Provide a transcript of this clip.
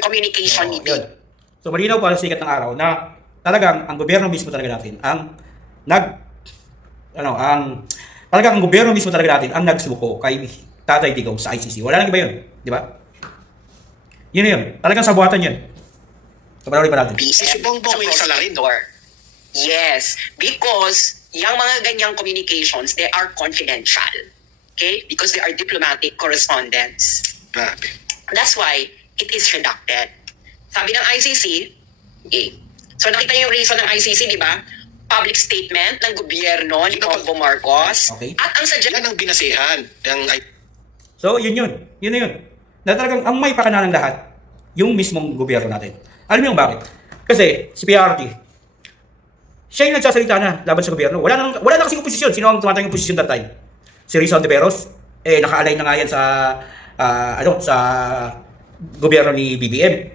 communication ni yun. So malinaw pa sa sikat ng araw na talagang ang gobyerno mismo talaga natin ang talagang ang gobyerno mismo talaga natin ang nagsuko kay Tatay Digong sa ICC. Wala nang iba yun, di ba? Yun na yun. Talagang sabuatan yun. So panoorin pa natin. Si Bongbong yung salarin. Yes, because yung mga ganyang communications, they are confidential. Okay? Because they are diplomatic correspondence. Grabe. That's why it is redacted. Sabi ng ICC, okay. So nakita niyo yung reason ng ICC, di ba? Public statement ng gobyerno ni Bongbong Marcos. Okay. At ang sadya Yan ang binasehan. So yun yun. Yun na yun. Na talagang ang may pakana ng lahat, yung mismong gobyerno natin. Alam niyo bakit? Kasi si PRD, siya yung nagsasalita na laban sa gobyerno. Wala na kasing oposisyon. Sino ang tumatayong oposisyon that time? Si Rizal de Veros, naka-align na nga yan sa sa gobyerno ni BBM.